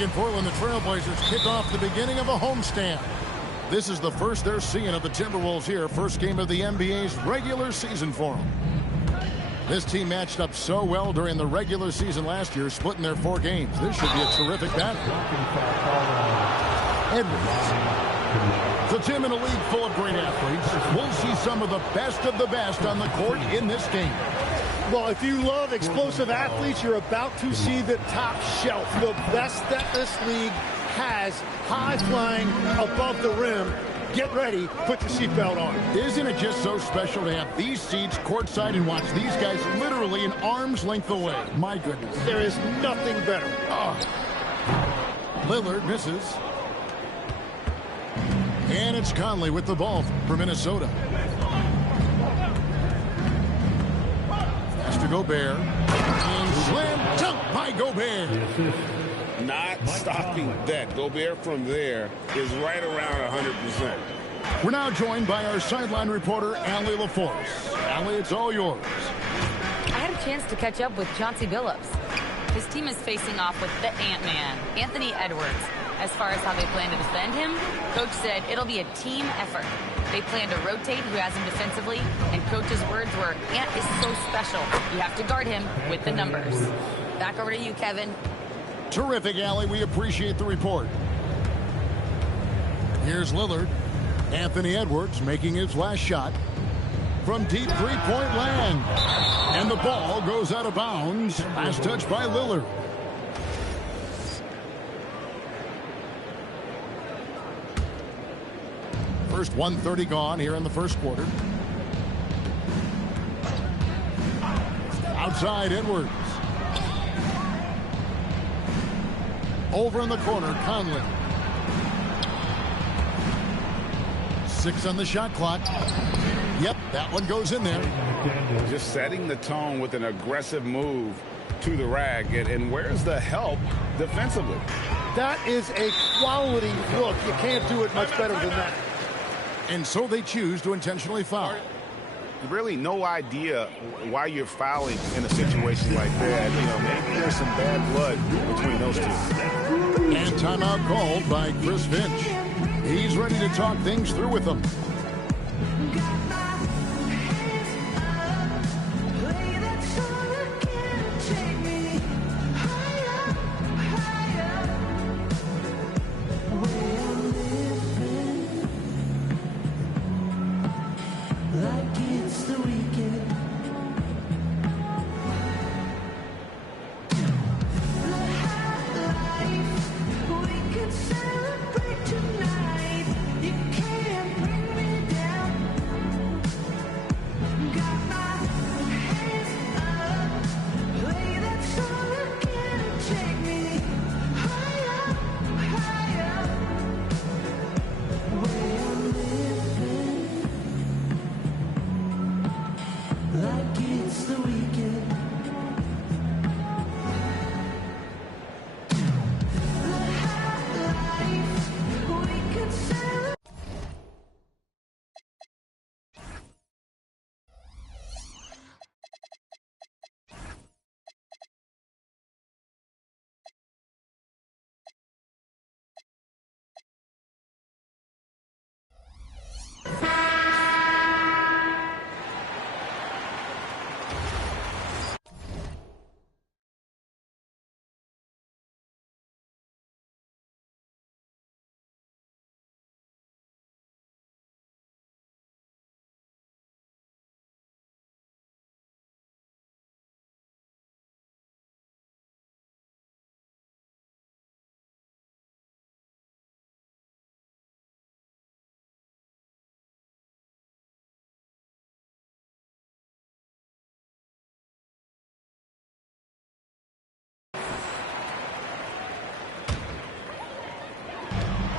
Back in Portland, the Trailblazers kick off the beginning of a homestand. This is the first they're seeing of the Timberwolves here. First game of the NBA's regular season for them. This team matched up so well during the regular season last year, splitting their 4 games. This should be a terrific battle. Edwards. The team in a league full of great athletes. We'll see some of the best on the court in this game. Well, if you love explosive athletes, you're about to see the top shelf. The best that this league has, high flying above the rim. Get ready, put your seatbelt on. Isn't it just so special to have these seats courtside and watch these guys literally an arm's length away? My goodness. There is nothing better. Lillard misses. And it's Conley with the ball for Minnesota. Pass to Gobert. And slam dunk by Gobert. Not stopping that. Gobert from there is right around 100%. We're now joined by our sideline reporter, Allie LaForce. Allie, it's all yours. I had a chance to catch up with Chauncey Billups. His team is facing off with the Ant-Man, Anthony Edwards. As far as how they plan to defend him, Coach said it'll be a team effort. They plan to rotate who has him defensively, and Coach's words were, Ant is so special. You have to guard him with the numbers. Back over to you, Kevin. Terrific, Allie. We appreciate the report. Here's Lillard. Anthony Edwards making his last shot from deep three-point land. And the ball goes out of bounds. Last touch by Lillard. First 1:30 gone here in the first quarter. Outside Edwards. Over in the corner, Conley. 6 on the shot clock. Yep, that one goes in there. Just setting the tone with an aggressive move to the rack. And where's the help defensively? That is a quality look. You can't do it much better than that. And so they choose to intentionally foul. Really no idea why you're fouling in a situation like that. You know, maybe there's some bad blood between those two. And timeout called by Chris Finch. He's ready to talk things through with them.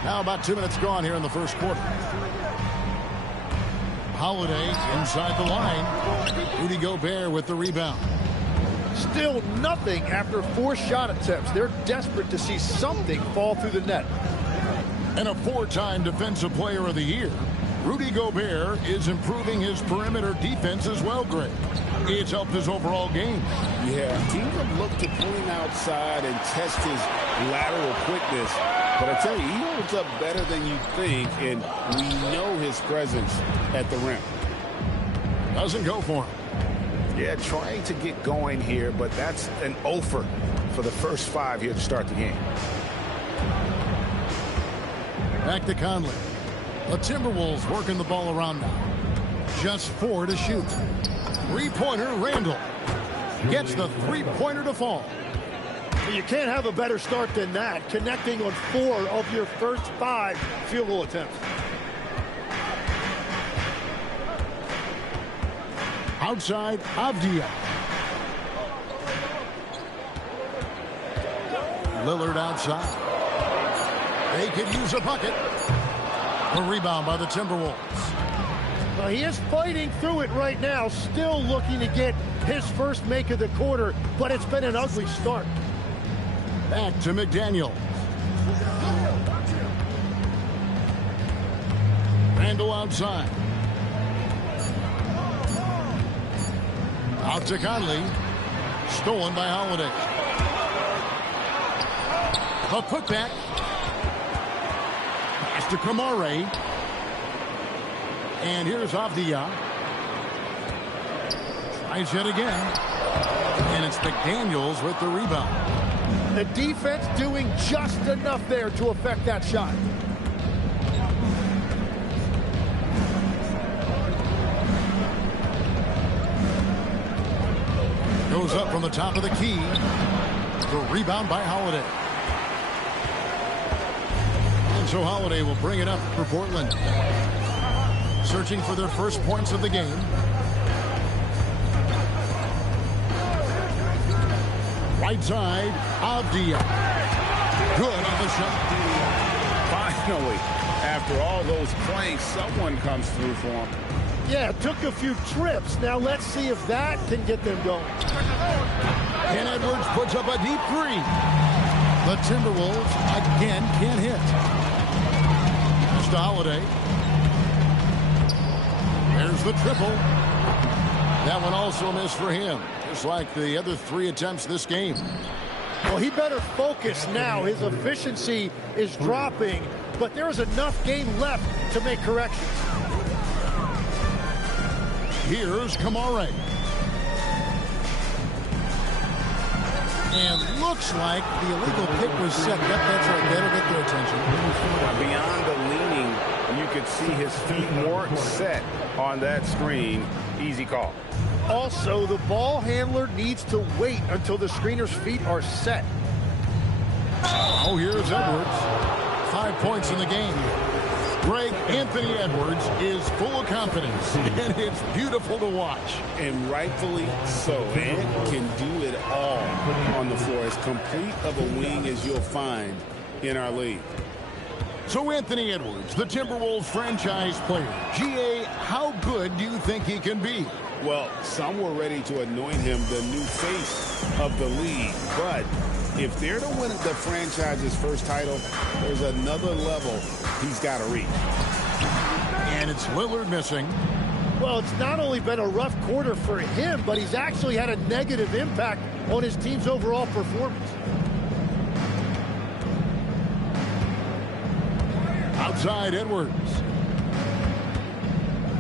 Now about 2 minutes gone here in the first quarter. Holiday inside the line. Rudy Gobert with the rebound. Still nothing after 4 shot attempts. They're desperate to see something fall through the net. And a 4-time Defensive Player of the Year, Rudy Gobert is improving his perimeter defense as well, Greg. It's helped his overall game. Yeah, teams have looked to pull him outside and test his lateral quickness. But I tell you, he holds up better than you think, and we know his presence at the rim. Doesn't go for him. Yeah, trying to get going here, but that's an offer for the first 5 here to start the game. Back to Conley. The Timberwolves working the ball around now. Just 4 to shoot. Three-pointer, Randall. Gets the three-pointer to fall. You can't have a better start than that, connecting on 4 of your first 5 field goal attempts. Outside, Avdia. Lillard outside. They could use a bucket. A rebound by the Timberwolves. Well, he is fighting through it right now, still looking to get his first make of the quarter, but it's been an ugly start. Back to McDaniel. Randall outside. Out to Conley. Stolen by Holiday. A putback. Pass to Kamare. And here's Avdia. Tries yet again. And it's McDaniels with the rebound. The defense doing just enough there to affect that shot. Goes up from the top of the key. The rebound by Holiday. And so Holiday will bring it up for Portland. Searching for their first points of the game. Right side, Avdia. Good on the shot. Finally, after all those planks, someone comes through for him. Yeah, took a few trips. Now let's see if that can get them going. And Edwards puts up a deep 3. The Timberwolves again can't hit. Just a Holiday. There's the triple. That one also missed for him, just like the other 3 attempts this game. Well, he better focus now. His efficiency is dropping, but there is enough game left to make corrections. Here's Kamare. And looks like the illegal pick was set. That's right. That'll get their attention. Beyond the leaning, you could see his feet weren't set on that screen. Easy call. Also, the ball handler needs to wait until the screener's feet are set. Oh, here's Edwards. 5 points in the game. Greg, Anthony Edwards is full of confidence, and it's beautiful to watch. And rightfully so. Ant can do it all on the floor. As complete of a wing as you'll find in our league. So Anthony Edwards, the Timberwolves franchise player. GA, how good do you think he can be? Well, some were ready to anoint him the new face of the league. But if they're to win the franchise's first title, there's another level he's got to reach. And it's Lillard missing. Well, it's not only been a rough quarter for him, but he's actually had a negative impact on his team's overall performance. Outside Edwards.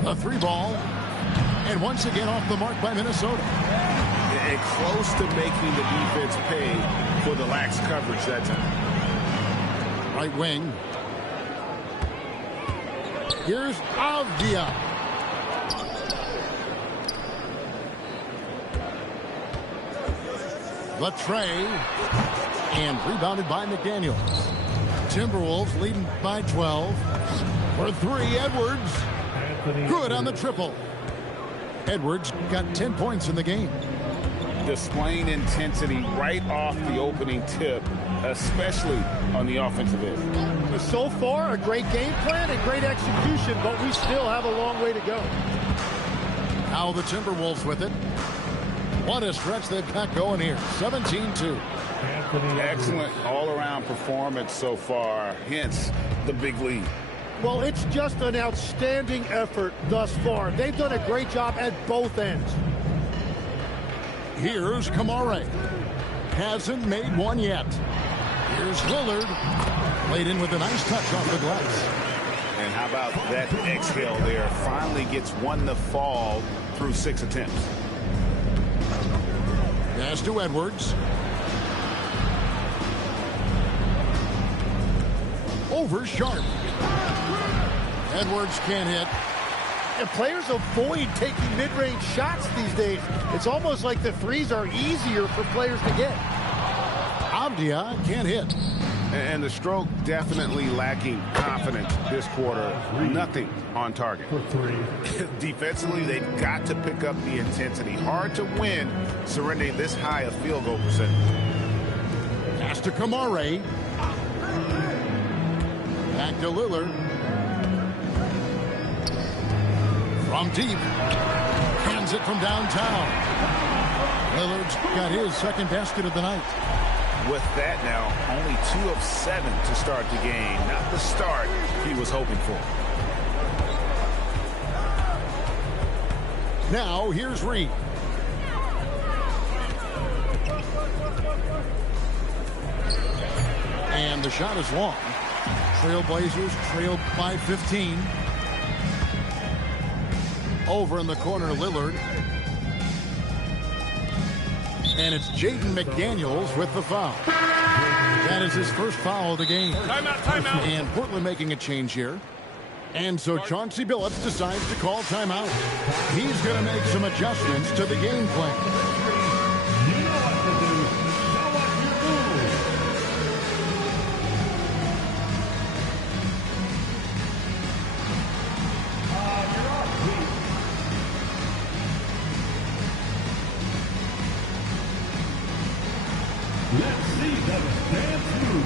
A 3 ball. And once again off the mark by Minnesota. And close to making the defense pay for the lax coverage that time. Right wing. Here's Avdia. Latre. And rebounded by McDaniels. Timberwolves leading by 12. For 3, Edwards. Good on the triple. Edwards got 10 points in the game. Displaying intensity right off the opening tip, especially on the offensive end. So far, a great game plan and great execution, but we still have a long way to go. Now the Timberwolves with it. What a stretch they've got going here. 17-2. Excellent all-around performance so far, hence the big lead. Well, it's just an outstanding effort thus far. They've done a great job at both ends. Here's Kamare. Hasn't made one yet. Here's Lillard. Played in with a nice touch off the glass. And how about that exhale there? Finally gets one to fall through 6 attempts. Pass to Edwards. Over Sharp. Edwards can't hit. And players avoid taking mid-range shots these days. It's almost like the threes are easier for players to get. Avdia can't hit. And the stroke definitely lacking confidence this quarter. Nothing on target. Defensively, they've got to pick up the intensity. Hard to win surrendering this high a field goal percentage. Pass to Kamare. Back to Lillard. From deep. Hands it from downtown. Lillard's got his second basket of the night. With that now, only 2 of 7 to start the game. Not the start he was hoping for. Now, here's Reed. And the shot is long. Trailblazers trailed by 15. Over in the corner, Lillard. And it's Jaden McDaniels with the foul. That is his first foul of the game. Timeout. And Portland making a change here. And so Chauncey Billups decides to call timeout. He's going to make some adjustments to the game plan. Let's see them dance through.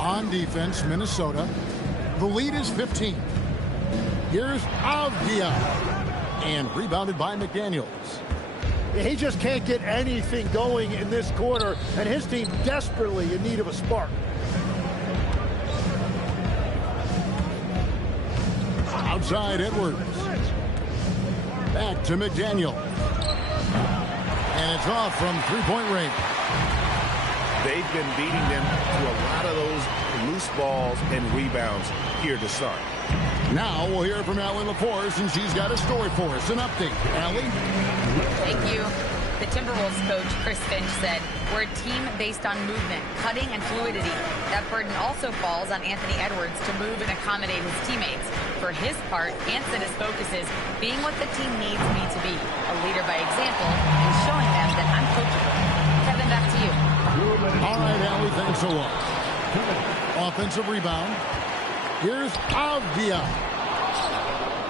On defense, Minnesota. The lead is 15. Here's Avdia. And rebounded by McDaniels. He just can't get anything going in this quarter, and his team desperately in need of a spark. Outside Edwards. Back to McDaniel. And it's off from three-point range. They've been beating them to a lot of those loose balls and rebounds here to start. Now we'll hear from Allie LaForce, and she's got a story for us. An update. Allie? Thank you. The Timberwolves coach, Chris Finch, said, "We're a team based on movement, cutting, and fluidity. That burden also falls on Anthony Edwards to move and accommodate his teammates. For his part, Ant said his focus is being what the team needs me to be, a leader by example, and showing them that I'm coachable." Kevin, back to you. All right, Allie, thanks a lot. Offensive rebound. Here's Avdia.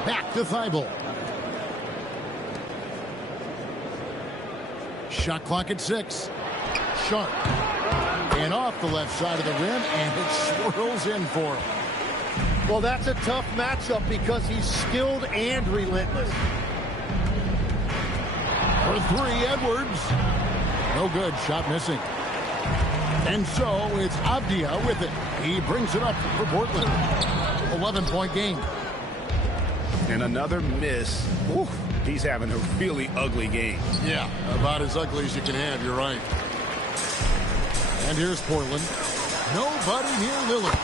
Back to Thibault. Shot clock at 6. Sharp. And off the left side of the rim, and it swirls in for him. Well, that's a tough matchup because he's skilled and relentless. For 3, Edwards. No good. Shot missing. And so it's Avdia with it. He brings it up for Portland. 11-point game. And another miss. Oof, he's having a really ugly game. Yeah, about as ugly as you can have. You're right. And here's Portland. Nobody near Lillard.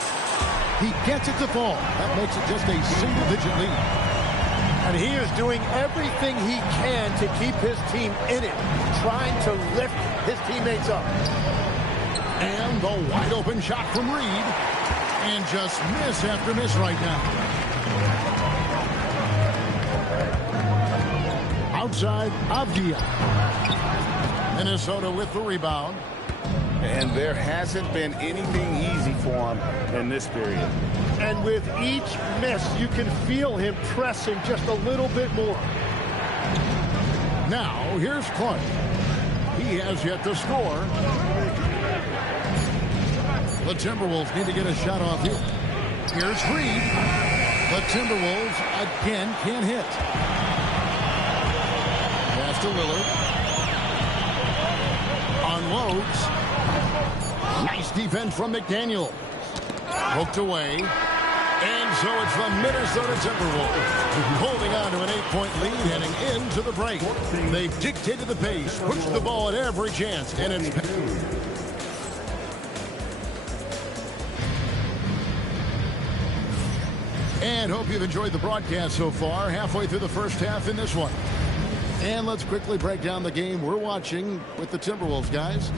He gets it to fall. That makes it just a single-digit lead. And he is doing everything he can to keep his team in it, trying to lift his teammates up. And the wide-open shot from Reed. And just miss after miss right now. outside, Avdia. Minnesota with the rebound. And there hasn't been anything easy for him in this period. And with each miss, you can feel him pressing just a little bit more. Now, here's Clark. He has yet to score. The Timberwolves need to get a shot off here. Here's Reed. The Timberwolves again can't hit. Pass to Lillard. Unloads. Nice defense from McDaniel. Poked away. And so it's the Minnesota Timberwolves holding on to an 8-point lead heading into the break. They've dictated the pace, pushed the ball at every chance, and it's... And hope you've enjoyed the broadcast so far. Halfway through the first half in this one. And let's quickly break down the game we're watching with the Timberwolves, guys.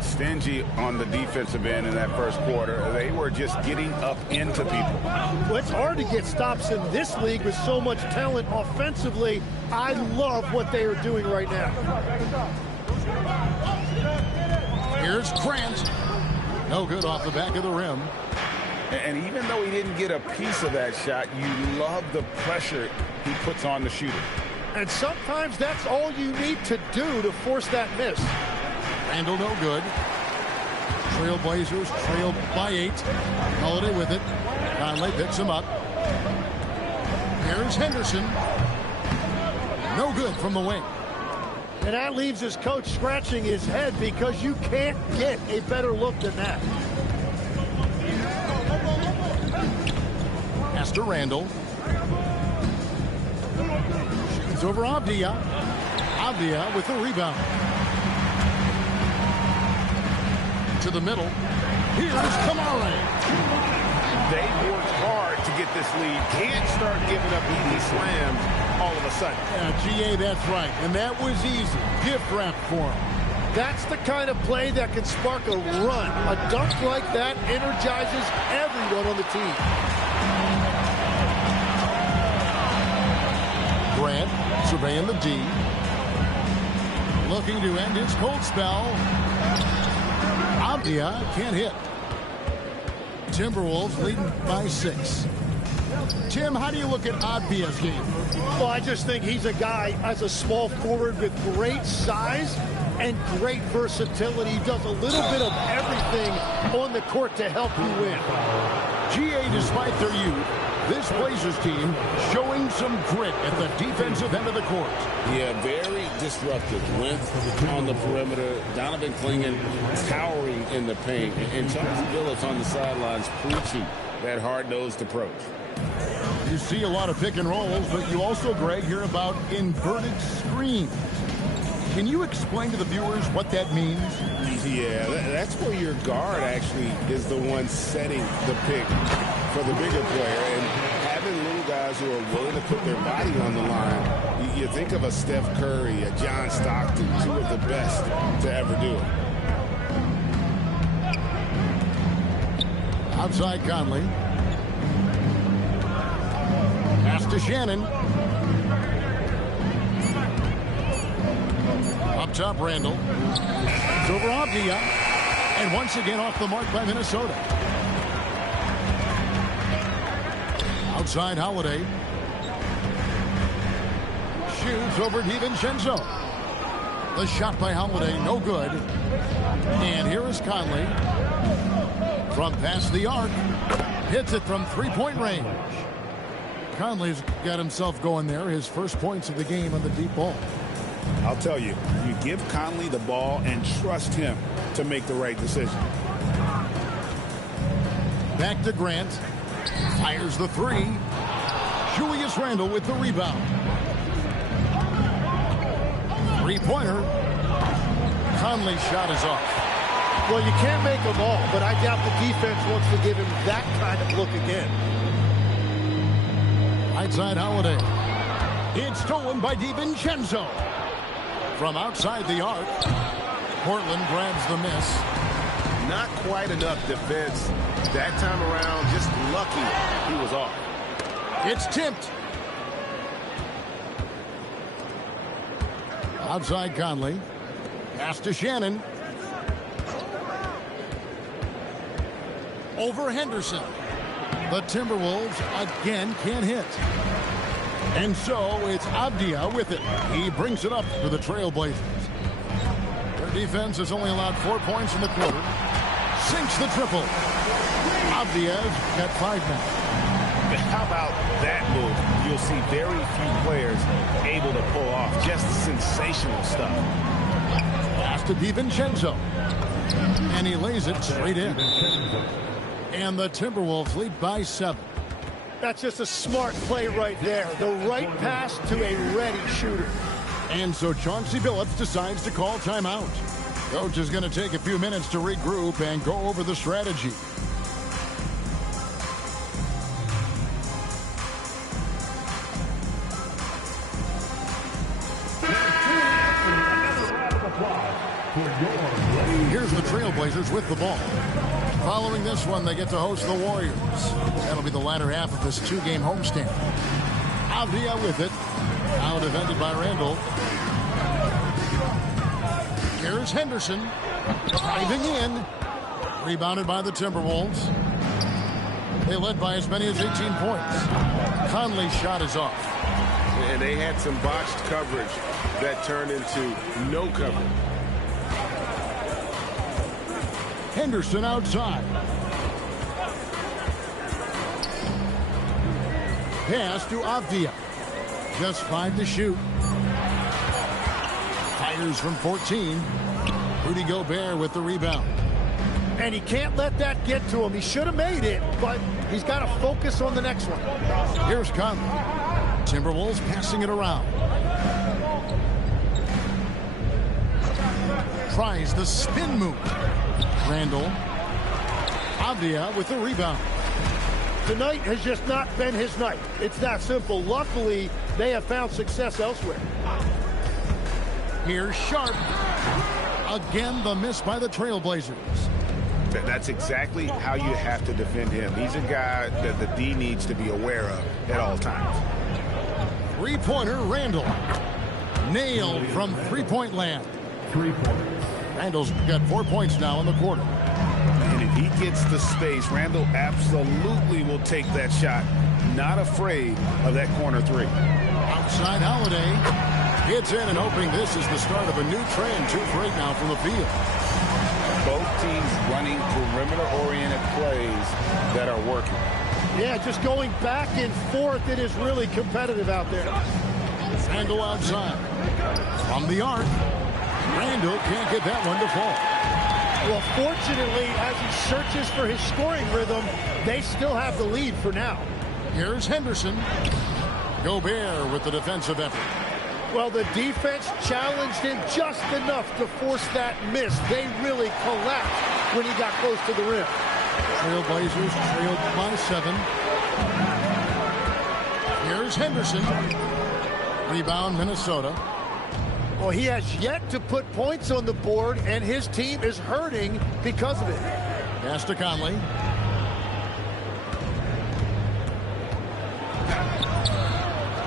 Stingy on the defensive end in that first quarter. They were just getting up into people. Well, it's hard to get stops in this league with so much talent offensively. I love what they are doing right now. Here's Grant. No good off the back of the rim. And even though he didn't get a piece of that shot, you love the pressure he puts on the shooter. And sometimes that's all you need to do to force that miss. Randall no good. Trailblazers trailed by 8. Holiday with it. Conley picks him up. Here's Henderson. No good from the wing. And that leaves his coach scratching his head because you can't get a better look than that. Pass to Randall. Shoots over Avdia. Avdia with the rebound. To the middle. Here's Kamara. They worked hard to get this lead. Can't start giving up easy slams all of a sudden. Yeah, GA, that's right. And that was easy. Gift wrap for him. That's the kind of play that can spark a run. A dunk like that energizes everyone on the team. Grant surveying the D. Looking to end his cold spell. Avdia can't hit. Timberwolves leading by 6. Tim, how do you look at Avdia's game? Well, I just think he's a guy as a small forward with great size and great versatility. He does a little bit of everything on the court to help you win. GA, despite their youth, this Blazers team showing some grit at the defensive end of the court. Yeah, very disruptive. Length on the perimeter. Donovan Clingan towering in the paint. And Chauncey Billups on the sidelines preaching that hard-nosed approach. You see a lot of pick and rolls, but you also, Greg, hear about inverted screens. Can you explain to the viewers what that means? Yeah, that's where your guard actually is the one setting the pick for the bigger player. And having little guys who are willing to put their body on the line, you think of a Steph Curry, a John Stockton, 2 of the best to ever do it. Outside Conley. Pass to Shannon. Up top, Randall. It's over Avdia. And once again off the mark by Minnesota. Outside Holiday. Shoots over DiVincenzo. The shot by Holiday, no good. And here is Conley. From past the arc. Hits it from 3-point range. Conley's got himself going there. His first points of the game on the deep ball. I'll tell you, you give Conley the ball and trust him to make the right decision. Back to Grant. Fires the 3. Julius Randle with the rebound. 3-pointer. Conley's shot is off. Well, you can't make them all, but I doubt the defense wants to give him that kind of look again. Outside Holiday. It's stolen by DiVincenzo. From outside the arc. Portland grabs the miss. Not quite enough defense that time around. Just lucky he was off. It's tipped. Outside Conley. Pass to Shannon. Over Henderson. The Timberwolves again can't hit. And so it's Avdia with it. He brings it up for the Trailblazers. Their defense has only allowed 4 points in the quarter. Sinks the triple. Avdia's got 5 now. How about that move? You'll see very few players able to pull off just sensational stuff. Pass to DiVincenzo. And he lays it straight in. And the Timberwolves lead by 7. That's just a smart play right there. The right pass to a ready shooter. And so Chauncey Billups decides to call timeout. Coach is going to take a few minutes to regroup and go over the strategy. Here's the Trailblazers with the ball. Following this one, they get to host the Warriors. That'll be the latter half of this 2-game homestand. Avdia with it. Now defended by Randall. Here's Henderson. Driving in. Rebounded by the Timberwolves. They led by as many as 18 points. Conley's shot is off. And they had some botched coverage that turned into no coverage. Henderson outside. Pass to Avdia. Just 5 to shoot. Fires from 14. Rudy Gobert with the rebound. And he can't let that get to him. He should have made it, but he's got to focus on the next one. Here's Conley. Timberwolves passing it around. Tries the spin move. Randall. Avdia with the rebound. Tonight has just not been his night. It's that simple. Luckily, they have found success elsewhere. Here's Sharp. Again, the miss by the Trailblazers. That's exactly how you have to defend him. He's a guy that the D needs to be aware of at all times. Three-pointer, Randall. Nailed from three-point land. 3 points. Randall's got 4 points now in the quarter. And if he gets the space, Randall absolutely will take that shot. Not afraid of that corner 3. Outside Holiday. Gets in and hoping this is the start of a new trend. 2 for 8 now from the field. Both teams running perimeter-oriented plays that are working. Yeah, just going back and forth. It is really competitive out there. Randall outside. From the arc. Randall can't get that one to fall. Well, fortunately, as he searches for his scoring rhythm, they still have the lead for now. Here's Henderson. Gobert with the defensive effort. Well, the defense challenged him just enough to force that miss. They really collapsed when he got close to the rim. Trailblazers trailed by 7. Here's Henderson. Rebound, Minnesota. Well, he has yet to put points on the board, and his team is hurting because of it. Pass to Conley.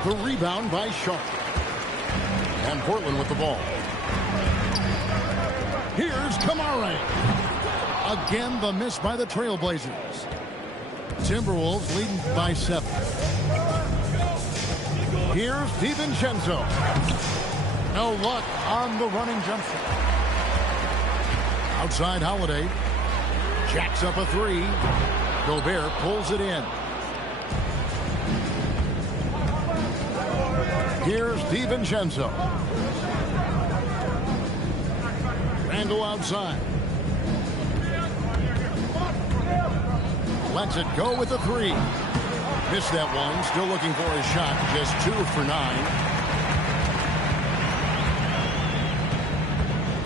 The rebound by Sharp. And Portland with the ball. Here's Kamara. Again, the miss by the Trailblazers. Timberwolves leading by 7. Here's DiVincenzo. No luck on the running jump shot. Outside Holiday. Jacks up a 3. Gobert pulls it in. Here's DiVincenzo. Randall outside. Lets it go with the 3. Missed that one. Still looking for his shot. Just 2 for 9.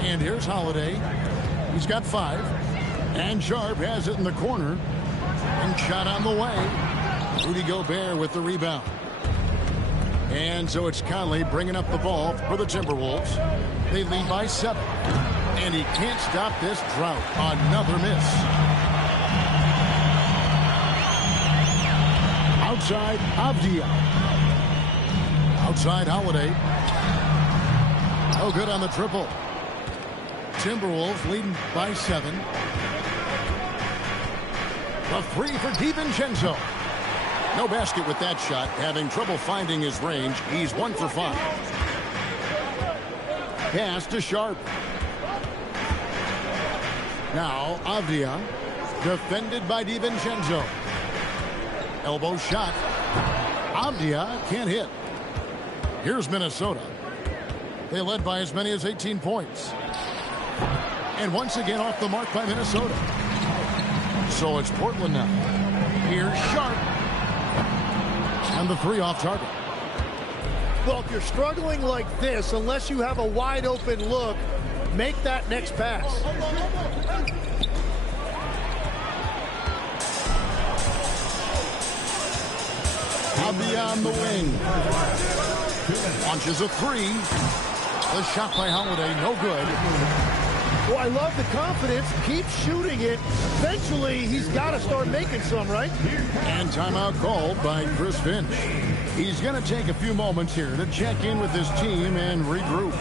And here's Holiday. He's got 5. And Sharp has it in the corner. And shot on the way. Rudy Gobert with the rebound. And so it's Conley bringing up the ball for the Timberwolves. They lead by 7. And he can't stop this drought. Another miss. Outside Avdia. Outside Holiday. No good on the triple. Timberwolves leading by 7. The 3 for DiVincenzo. No basket with that shot. Having trouble finding his range. He's 1 for 5. Pass to Sharp. Now Avdia. Defended by DiVincenzo. Elbow shot. Avdia can't hit. Here's Minnesota. They led by as many as 18 points. And once again off the mark by Minnesota. So it's Portland now. Here's Sharp. And the 3 off target. Well, if you're struggling like this, unless you have a wide open look, make that next pass. Avdia on the wing. Launches a 3. The shot by Holiday, no good. Well, I love the confidence. Keep shooting it. Eventually, he's got to start making some, right? And timeout called by Chris Finch. He's going to take a few moments here to check in with his team and regroup.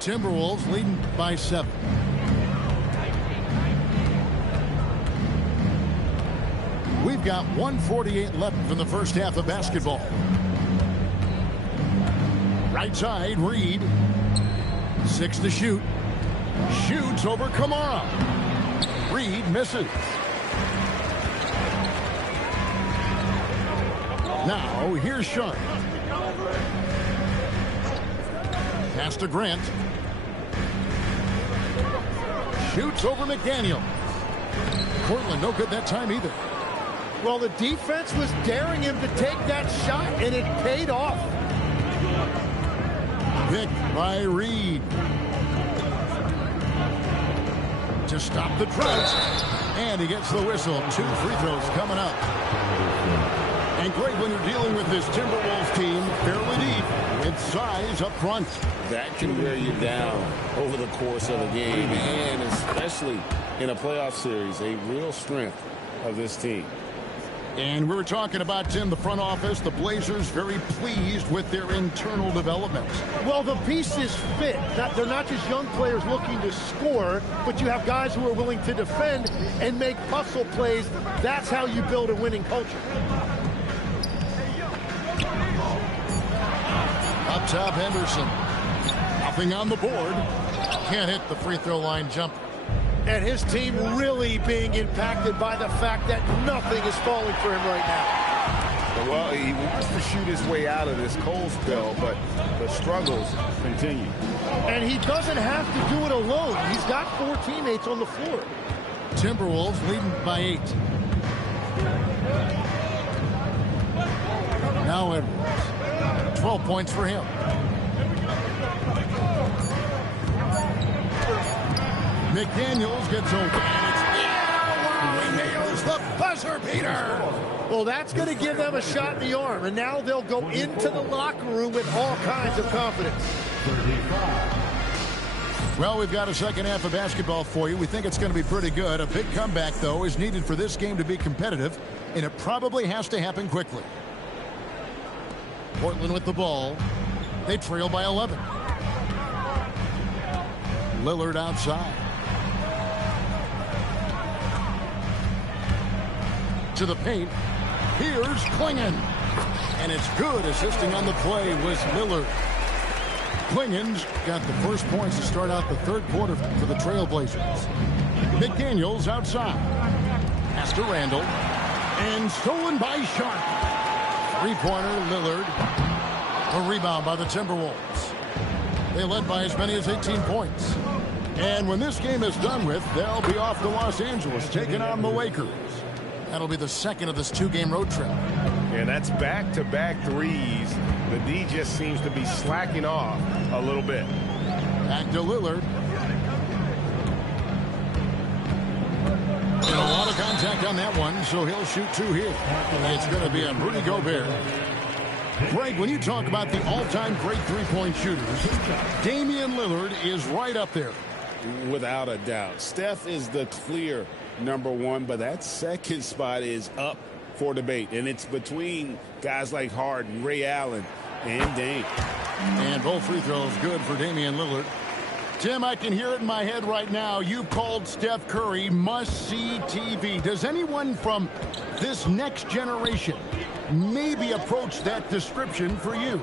Timberwolves leading by 7. We've got 1:48 left in the first half of basketball. Right side, Reed. 6 to shoot. Shoots over Kamara. Reed misses. Now, here's Sharp. Pass to Grant. Shoots over McDaniel. Portland no good that time either. Well, the defense was daring him to take that shot, and it paid off. Picked by Reed. To stop the drought. And he gets the whistle. 2 free throws coming up. And great when you're dealing with this Timberwolves team, fairly deep, with size up front. That can wear you down over the course of a game, and especially in a playoff series, a real strength of this team. And we were talking about, Tim, the front office, the Blazers very pleased with their internal development. Well, the pieces fit. They're not just young players looking to score, but you have guys who are willing to defend and make hustle plays. That's how you build a winning culture. Up top, Henderson. Nothing on the board. Can't hit the free throw line jumper. And his team really being impacted by the fact that nothing is falling for him right now. Well, he wants to shoot his way out of this cold spell, but the struggles continue. And he doesn't have to do it alone. He's got 4 teammates on the floor. Timberwolves leading by 8. Now Edwards. 12 points for him. McDaniels gets open. And it's nails the buzzer beater. Well, that's going to give them a shot in the arm. And now they'll go into the locker room with all kinds of confidence. Well, we've got a second half of basketball for you. We think it's going to be pretty good. A big comeback, though, is needed for this game to be competitive. And it probably has to happen quickly. Portland with the ball. They trail by 11. Lillard outside. To the paint. Here's Klingon. And it's good. Assisting on the play was Lillard. Klingon's got the first points to start out the third quarter for the Trailblazers. McDaniels outside. Pass to Randall. And stolen by Sharp. Three-pointer, Lillard. A rebound by the Timberwolves. They led by as many as 18 points. And when this game is done with, they'll be off to Los Angeles, taking on the Lakers. That'll be the second of this 2-game road trip. And that's back-to-back threes. The D just seems to be slacking off a little bit. Back to Lillard. And a lot of contact on that one, so he'll shoot 2 here. It's going to be a Rudy Gobert. Greg, when you talk about the all-time great three-point shooters, Damian Lillard is right up there. Without a doubt. Steph is the clear #1, but that second spot is up for debate. And it's between guys like Harden, Ray Allen, and Dame. And both free throws good for Damian Lillard. Tim, I can hear it in my head right now. You called Steph Curry must-see TV. Does anyone from this next generation maybe approach that description for you?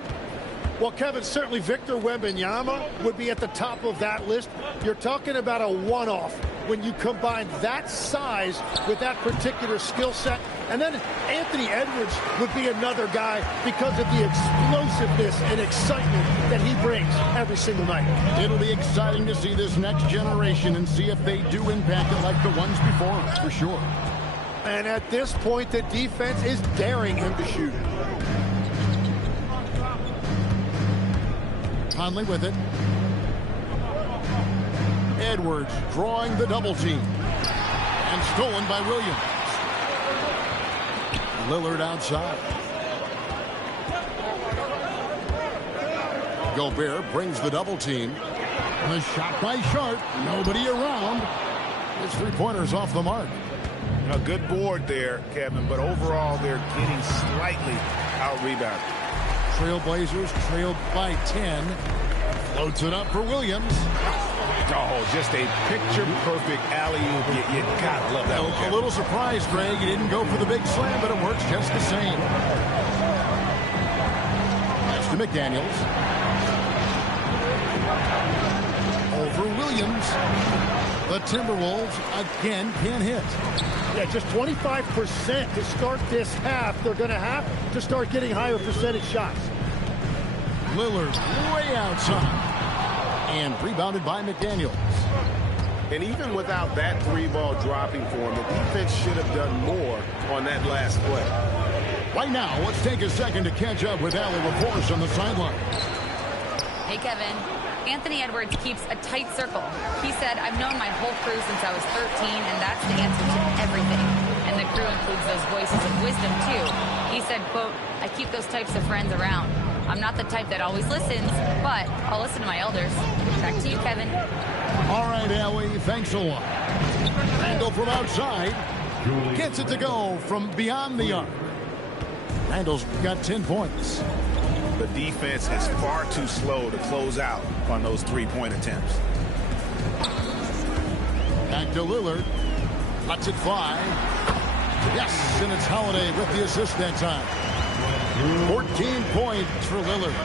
Well, Kevin, certainly Victor Wembanyama would be at the top of that list. You're talking about a one-off when you combine that size with that particular skill set. And then Anthony Edwards would be another guy because of the explosiveness and excitement that he brings every single night. It'll be exciting to see this next generation and see if they do impact it like the ones before them, for sure. And at this point, the defense is daring him to shoot. Conley with it. Edwards drawing the double team. And stolen by Williams. Lillard outside. Gobert brings the double team. A shot by Sharp. Nobody around. His three-pointer's off the mark. A good board there, Kevin, but overall they're getting slightly out-rebounded. Trailblazers trailed by 10. Floats it up for Williams. Oh, just a picture-perfect alley-oop. You gotta love that one. A little surprised, Greg. He didn't go for the big slam, but it works just the same. That's to McDaniels. Over Williams. The Timberwolves again can't hit. Yeah, just 25% to start this half. They're going to have to start getting higher percentage shots. Lillard way outside. And rebounded by McDaniels. And even without that three-ball dropping for him, the defense should have done more on that last play. Right now, let's take a second to catch up with Allie reporters on the sideline. Hey, Kevin. Anthony Edwards keeps a tight circle. He said, I've known my whole crew since I was 13, and that's the answer to everything. And the crew includes those voices of wisdom, too. He said, quote, I keep those types of friends around. I'm not the type that always listens, but I'll listen to my elders. Back to you, Kevin. All right, Allie, thanks a lot. Randall from outside gets it to go from beyond the arc. Randall's got 10 points. The defense is far too slow to close out on those three-point attempts. Back to Lillard. Lets it fly. Yes, and it's Holiday with the assist that time. 14 points for Lillard.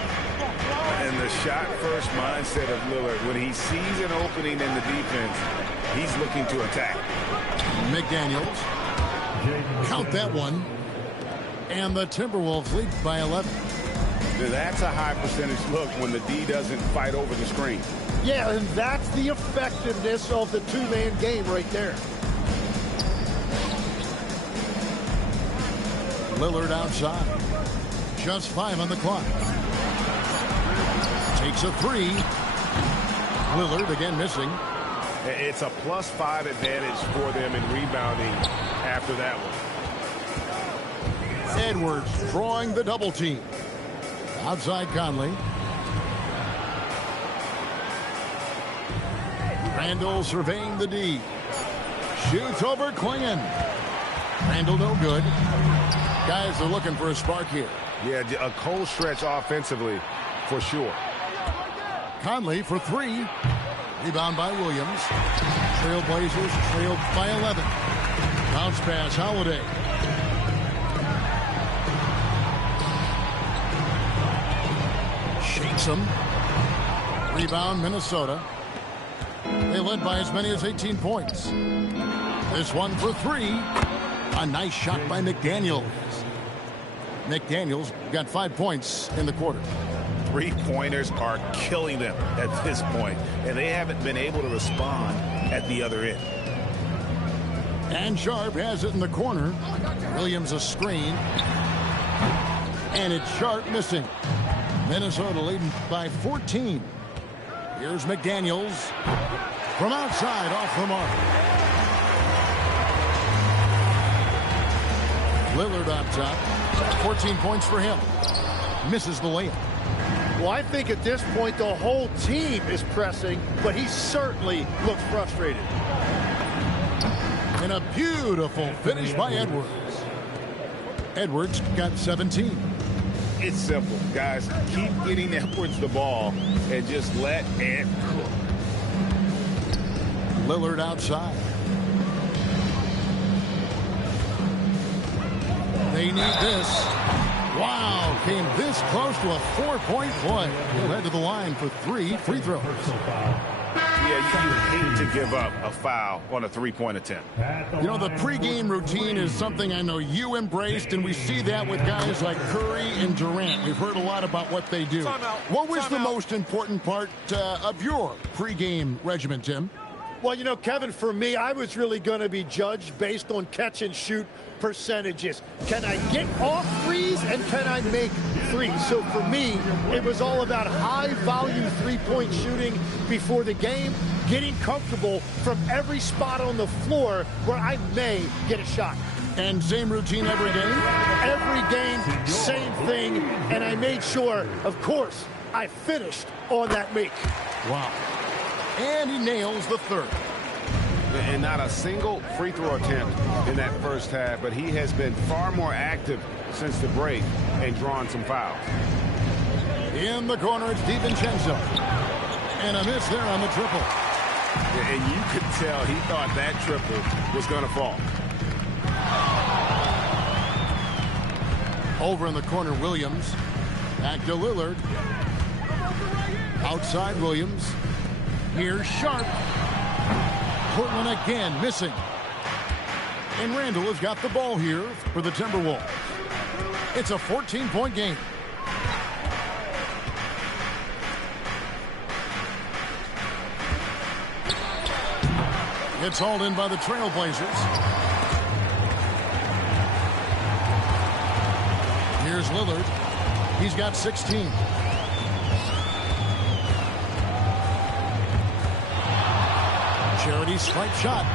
And the shot-first mindset of Lillard, when he sees an opening in the defense, he's looking to attack. McDaniels. Count that one. And the Timberwolves lead by 11. That's a high percentage look when the D doesn't fight over the screen. Yeah, and that's the effectiveness of the two-man game right there. Lillard outside. Just 5 on the clock. Takes a 3. Lillard again missing. It's a +5 advantage for them in rebounding after that one. Edwards drawing the double team. Outside Conley. Randall surveying the D. Shoots over Klingon. Randall no good. Guys are looking for a spark here. Yeah, a cold stretch offensively for sure. Conley for 3. Rebound by Williams. Trailblazers trailed by 11. Bounce pass, Holiday. Shakes him. Rebound, Minnesota. They led by as many as 18 points. This one for 3. A nice shot by McDaniels. McDaniels got 5 points in the quarter. Three-pointers are killing them at this point, and they haven't been able to respond at the other end. And Sharp has it in the corner. Williams a screen. And it's Sharp missing. Minnesota leading by 14. Here's McDaniels from outside off the mark. Lillard on top. 14 points for him. misses the layup. Well, I think at this point the whole team is pressing, but he certainly looks frustrated. And a beautiful finish by Edwards. Edwards got 17. It's simple, guys. Keep getting Edwards the ball and just let Ant cook. Lillard outside. They need this. Wow, came this close to a 4-point play. He'll head to the line for 3 free throws. Yeah, you hate to give up a foul on a three-point attempt. You know, the pregame routine is something I know you embraced, and we see that with guys like Curry and Durant. We've heard a lot about what they do. What was the most important part of your pregame regimen, Tim? Well, you know, Kevin, for me, I was really going to be judged based on catch and shoot percentages. Can I get off threes and can I make threes? So for me, it was all about high volume three-point shooting before the game, getting comfortable from every spot on the floor where I may get a shot. And same routine every game? Every game, same thing. And I made sure, of course, I finished on that make. Wow. And he nails the third. And not a single free throw attempt in that first half, but he has been far more active since the break and drawn some fouls. In the corner, it's DiVincenzo. And a miss there on the triple. And you could tell he thought that triple was going to fall. Over in the corner, Williams. Back to Lillard. Outside Williams. Here's Sharp. Portland again missing. And Randall has got the ball here for the Timberwolves. It's a 14-point game. It's hauled in by the Trailblazers. Here's Lillard. He's got 16. Charity stripe shot.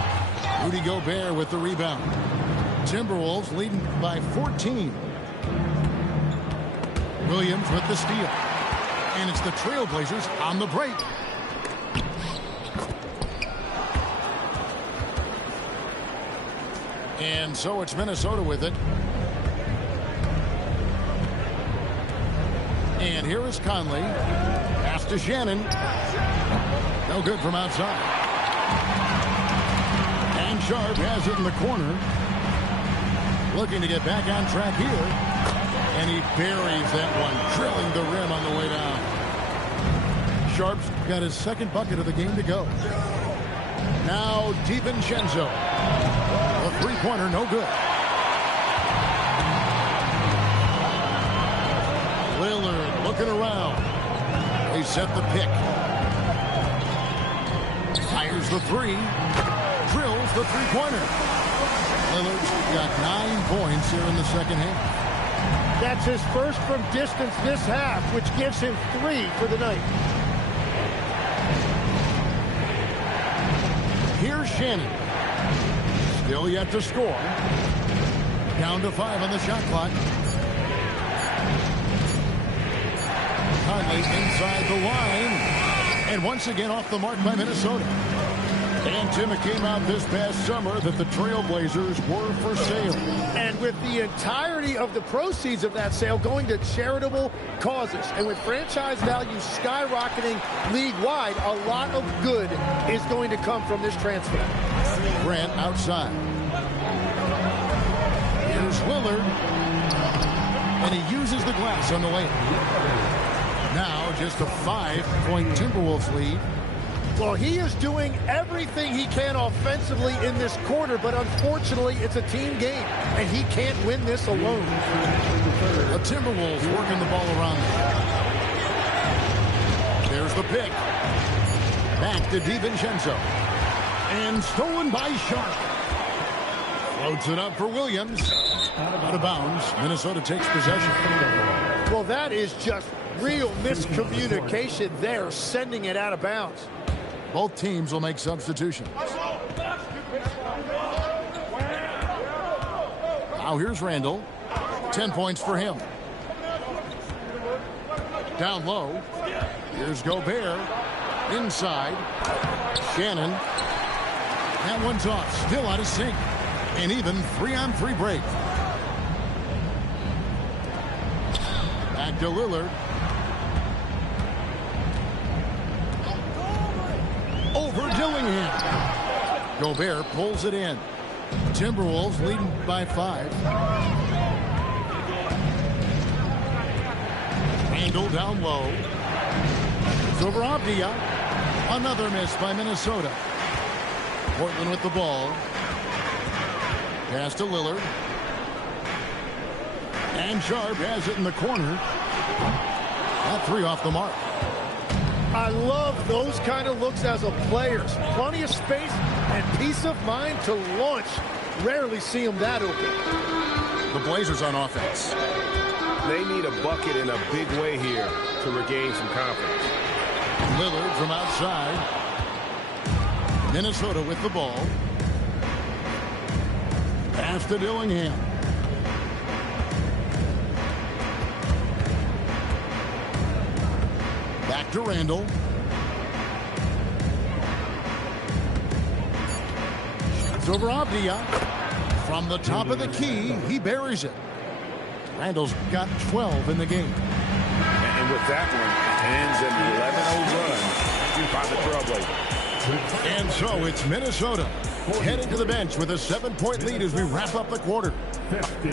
Rudy Gobert with the rebound. Timberwolves leading by 14. Williams with the steal. And it's the Trailblazers on the break. And so it's Minnesota with it. And here is Conley. Pass to Shannon. No good from outside. And Sharp has it in the corner. Looking to get back on track here. And he buries that one, drilling the rim on the way down. Sharp's got his second bucket of the game to go. Now DiVincenzo. A three-pointer, no good. Lillard looking around. They set the pick. Fires the three. Drills the three-pointer. Lillard's got 9 points here in the second half. That's his first from distance this half, which gives him 3 for the night. Here's Shannon. Still yet to score. Down to 5 on the shot clock. Conley inside the line. And once again off the mark by Minnesota. And Tim, it came out this past summer that the Trailblazers were for sale. And with the entirety of the proceeds of that sale going to charitable causes, and with franchise value skyrocketing league-wide, a lot of good is going to come from this transfer. Grant outside. Here's Lillard. And he uses the glass on the layup. Now just a 5-point Timberwolves lead. Well, he is doing everything he can offensively in this quarter, but unfortunately, it's a team game, and he can't win this alone. The Timberwolves working the ball around them. There's the pick. Back to DiVincenzo. And stolen by Sharp. Floats it up for Williams. Out of bounds. Minnesota takes possession. Well, that is just real miscommunication there, sending it out of bounds. Both teams will make substitutions. Now here's Randall. 10 points for him. Down low. Here's Gobert. Inside. Shannon. That one's off. Still out of sync. An even 3-on-3 break. Back to Lillard. Over Dillingham. Gobert pulls it in. Timberwolves leading by 5. Randle down low. It's over Avdia. Another miss by Minnesota. Portland with the ball. Pass to Lillard. And Sharp has it in the corner. That 3 off the mark. I love those kind of looks as a player. Plenty of space and peace of mind to launch. Rarely see him that open. The Blazers on offense. They need a bucket in a big way here to regain some confidence. Lillard from outside. Minnesota with the ball. Pass to Dillingham. Back to Randle. It's over Avdia. From the top of the key, he buries it. Randle's got 12 in the game. And with that one, ends an 11-0 run by the Trailblazers. And so it's Minnesota heading to the bench with a 7-point lead as we wrap up the quarter. 50.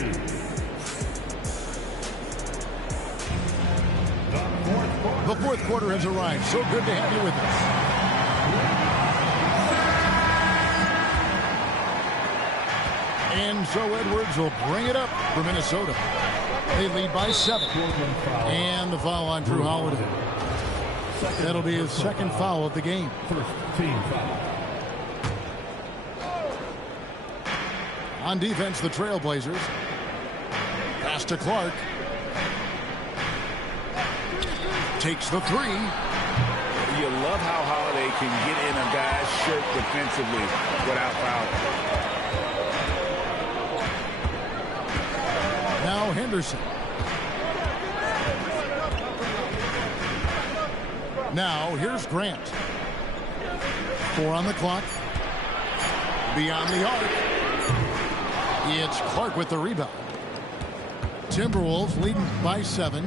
The fourth quarter has arrived. So good to have you with us. And so Edwards will bring it up for Minnesota. They lead by 7. And the foul on Drew Holiday. That'll be his second foul of the game. First team foul. On defense, the Trailblazers. Pass to Clark. Takes the 3. You love how Holiday can get in a guy's shirt defensively without fouling. Now Henderson. Now here's Grant. 4 on the clock. Beyond the arc. It's Clark with the rebound. Timberwolves leading by 7.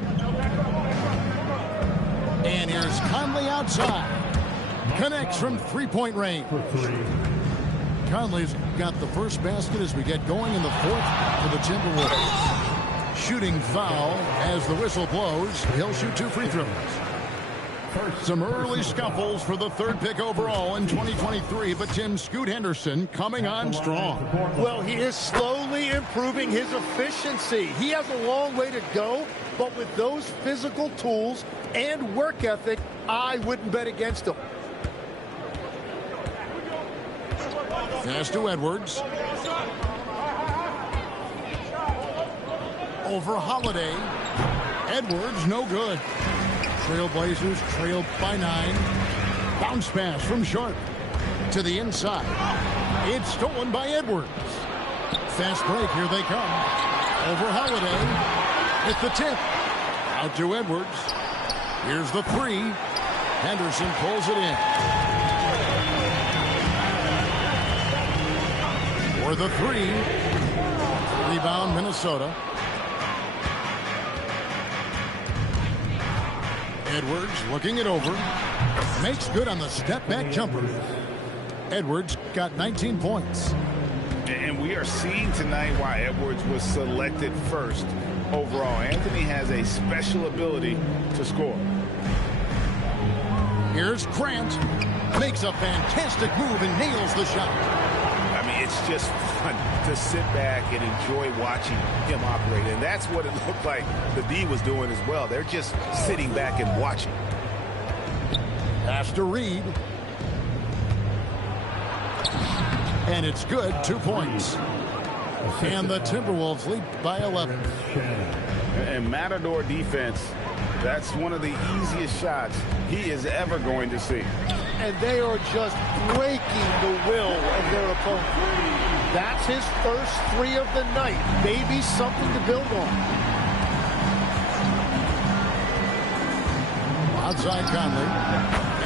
And here's Conley outside. Connects from 3-point range. Conley's got the first basket as we get going in the 4th for the Timberwolves. Shooting foul as the whistle blows. He'll shoot 2 free throws. Some early scuffles for the 3rd pick overall in 2023, but Tim Scoot Henderson coming on strong. Well, he is slowly improving his efficiency. He has a long way to go, but with those physical tools and work ethic, I wouldn't bet against him. Pass to Edwards. Over Holiday. Edwards, no good. Trailblazers trailed by 9. Bounce pass from Sharp to the inside. It's stolen by Edwards. Fast break, here they come. Over Holiday. At the tip. Out to Edwards. Here's the 3. Henderson pulls it in. For the 3. Rebound Minnesota. Edwards looking it over. Makes good on the step-back jumper. Edwards got 19 points. And we are seeing tonight why Edwards was selected first overall. Anthony has a special ability to score. Here's Grant. Makes a fantastic move and nails the shot. I mean, it's just fun to sit back and enjoy watching him operate. And that's what it looked like the D was doing as well. They're just sitting back and watching. Pass to Reed. And it's good. 2 points. And the Timberwolves lead by 11. And Matador defense, that's one of the easiest shots he is ever going to see. And they are just breaking the will of their opponent. That's his first 3 of the night. Maybe something to build on. Outside Conley.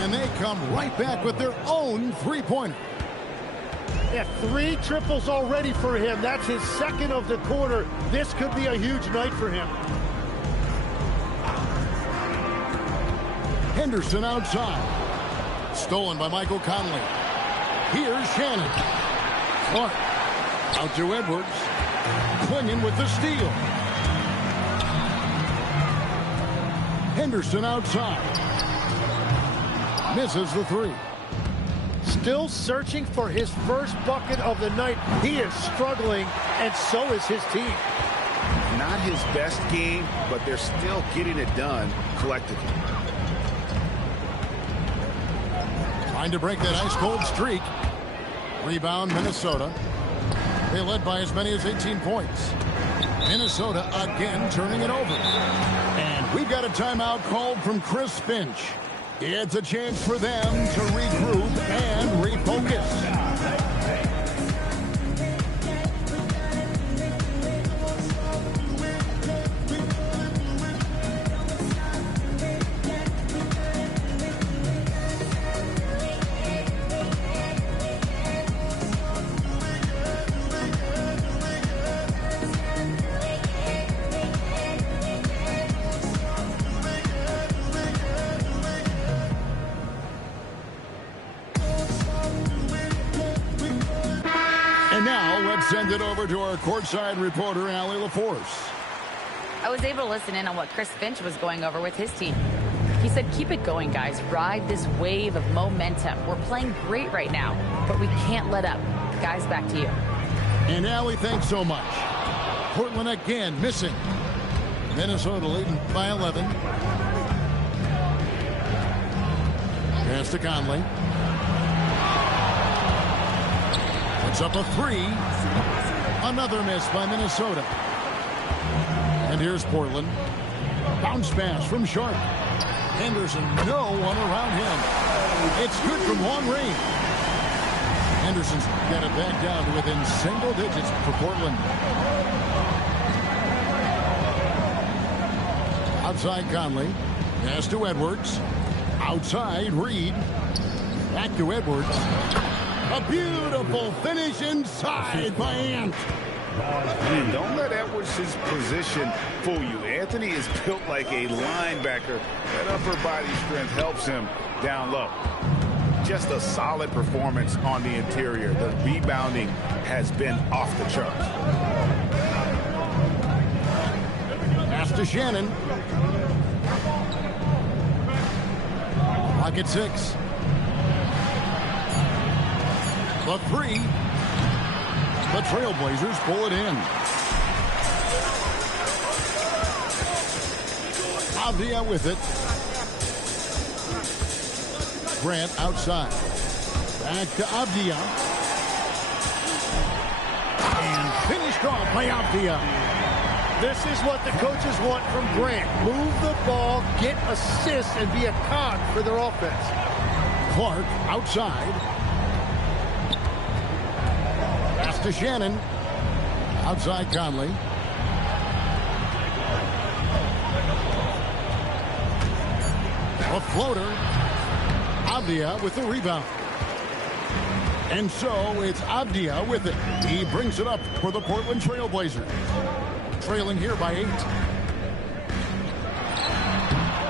And they come right back with their own three-pointer. Yeah, 3 triples already for him. That's his second of the quarter. This could be a huge night for him. Henderson outside. Stolen by Michael Conley. Here's Shannon. Clark. Out to Edwards. Clinging with the steal. Henderson outside. Misses the 3. Still searching for his first bucket of the night. He is struggling, and so is his team. Not his best game, but they're still getting it done collectively. Trying to break that ice-cold streak. Rebound, Minnesota. They led by as many as 18 points. Minnesota again turning it over. And we've got a timeout called from Chris Finch. It's a chance for them to regroup and refocus. And now let's send it over to our courtside reporter, Allie LaForce. I was able to listen in on what Chris Finch was going over with his team. He said, keep it going, guys. Ride this wave of momentum. We're playing great right now, but we can't let up. Guys, back to you. And Allie, thanks so much. Portland again missing. Minnesota leading by 11. Pass to Conley. Puts up a 3. Another miss by Minnesota. And here's Portland. Bounce pass from Sharp. Henderson, no one around him. It's good from long range. Henderson's got it back down to within single digits for Portland. Outside Conley. Pass to Edwards. Outside Reed. Back to Edwards. A beautiful finish inside by Ant. Don't let Edwards' position fool you. Anthony is built like a linebacker. That upper body strength helps him down low. Just a solid performance on the interior. The rebounding has been off the charts. Pass to Shannon. Clock at 6. The 3. The Trailblazers pull it in. Avdia with it. Grant outside. Back to Avdia. And finished off by Avdia. This is what the coaches want from Grant. Move the ball, get assists, and be a cog for their offense. Clark outside. Pass to Shannon. Outside Conley. A floater. Avdia with the rebound. And so it's Avdia with it. He brings it up for the Portland Trailblazers. Trailing here by 8.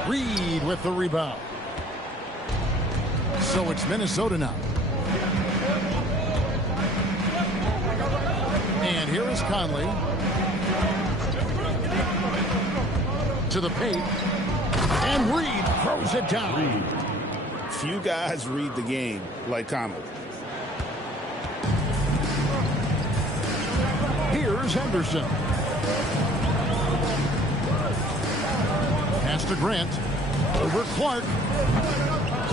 Reed with the rebound. So it's Minnesota now. And here is Conley. To the paint. And Reed throws it down. Few guys read the game like Conley. Here's Henderson. Pass to Grant. Over Clark.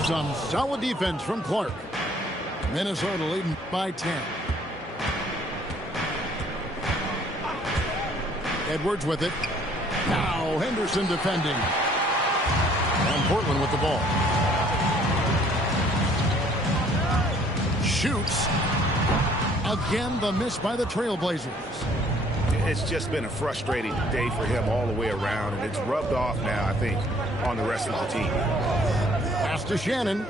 Some solid defense from Clark. Minnesota leading by 10. Edwards with it. Now Henderson defending. And Portland with the ball. Shoots. Again, the miss by the Trailblazers. It's just been a frustrating day for him all the way around, and it's rubbed off now, I think, on the rest of the team. Pass to Shannon.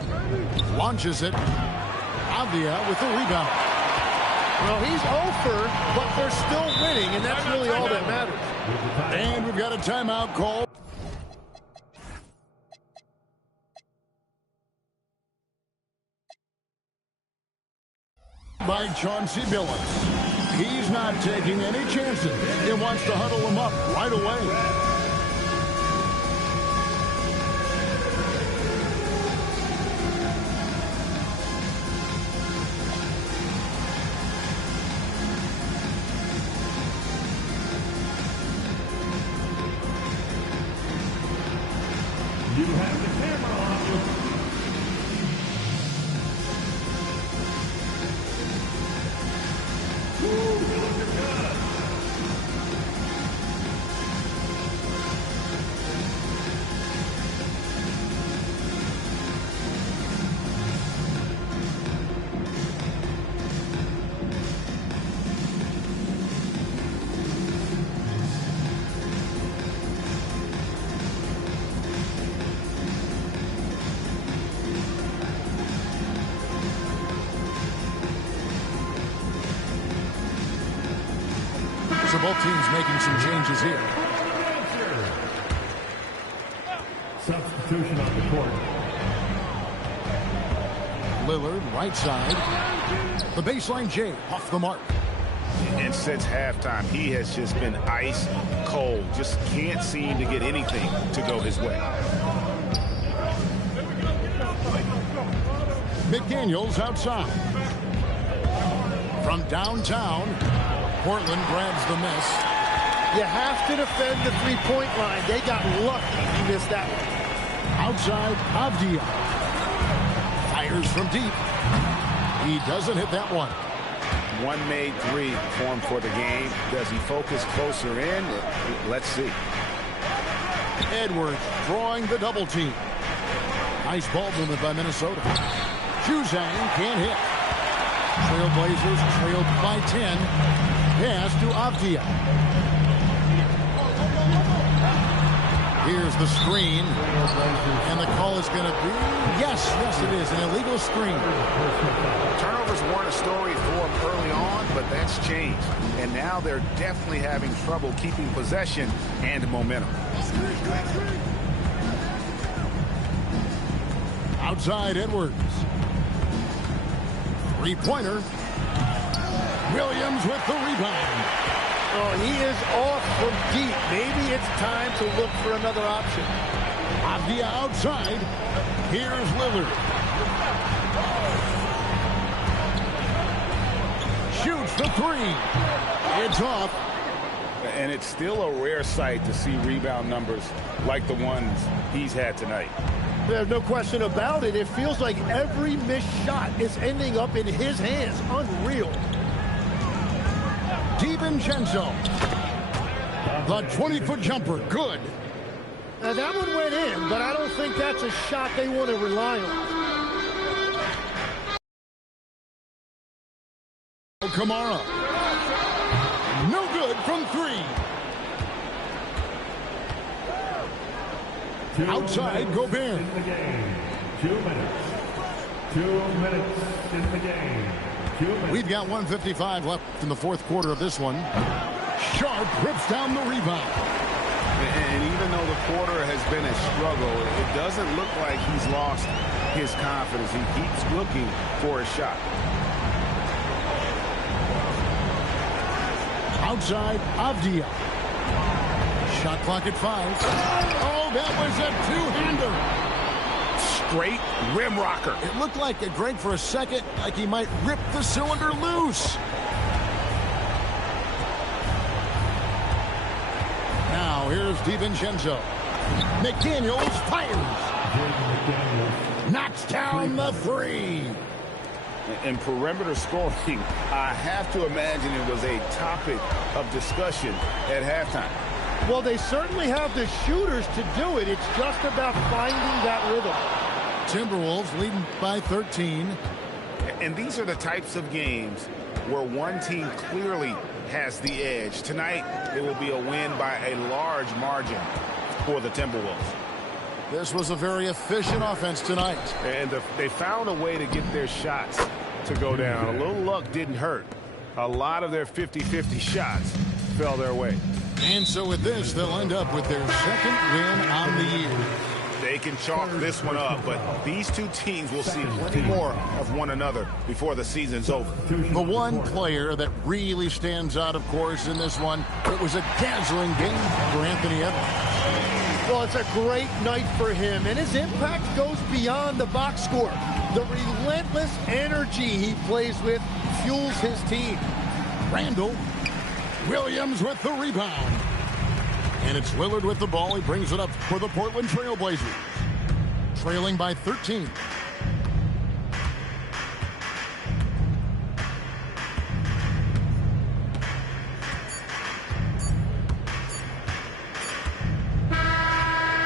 Launches it. Avdia with the rebound. Well, he's over, but they're still winning, and that's really all that matters. And we've got a timeout call by Chauncey Billups. He's not taking any chances. He wants to huddle them up right away. You have the camera on you. Woo, you look good. So both teams making some changes here. Substitution on the court. Lillard, right side. The baseline J off the mark. And since halftime, he has just been ice cold. Just can't seem to get anything to go his way. McDaniels outside. From downtown, Portland grabs the miss. You have to defend the three-point line. They got lucky he missed that one. Outside, Avdia. Fires from deep. He doesn't hit that one. One made three formed for the game. Does he focus closer in? Let's see. Edwards drawing the double team. Nice ball movement by Minnesota. Juzang can't hit. Trailblazers trailed by 10. Pass to Avdia. Here's the screen. And the call is going to be, yes, it is, an illegal screen. Turnovers weren't a story for them early on, but that's changed. And now they're definitely having trouble keeping possession and momentum. Outside Edwards. Three-pointer. Williams with the rebound. Oh, he is off from deep. Maybe it's time to look for another option. Avdia outside. Here's Lillard. Shoots the three. It's off. And it's still a rare sight to see rebound numbers like the ones he's had tonight. There's no question about it. It feels like every missed shot is ending up in his hands. Unreal. DiVincenzo. The 20-foot jumper. Good. Now that one went in, but I don't think that's a shot they want to rely on. Kamara. No good from three. Outside, Gobert. In the game. 2 minutes. 2 minutes in the game. 2 minutes. We've got 1:55 left in the fourth quarter of this one. Sharp rips down the rebound. And even though the quarter has been a struggle, it doesn't look like he's lost his confidence. He keeps looking for a shot. Outside, Avdia. Shot clock at 5. Oh, that was a two-hander. Straight rim rocker. It looked like it drank for a second, like he might rip the cylinder loose. Now, here's DiVincenzo. McDaniels fires. Knocks down the three. In perimeter scoring, I have to imagine it was a topic of discussion at halftime. Well, they certainly have the shooters to do it. It's just about finding that rhythm. Timberwolves leading by 13. And these are the types of games where one team clearly has the edge. Tonight, it will be a win by a large margin for the Timberwolves. This was a very efficient offense tonight. And they found a way to get their shots to go down. A little luck didn't hurt. A lot of their 50-50 shots fell their way. And so with this, they'll end up with their second win on the year. They can chalk this one up, but these two teams will see plenty more of one another before the season's over. The one player that really stands out, of course, in this one, it was a dazzling game for Anthony Edwards. Well, it's a great night for him, and his impact goes beyond the box score. The relentless energy he plays with fuels his team. Randall Williams with the rebound. And it's Lillard with the ball. He brings it up for the Portland Trail Blazers. Trailing by 13.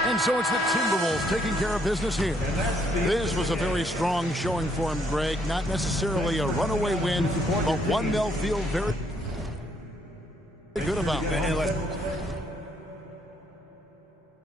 And so it's the Timberwolves taking care of business here. This was a very strong showing for him, Greg. Not necessarily a runaway win, but one they'll feel very good about.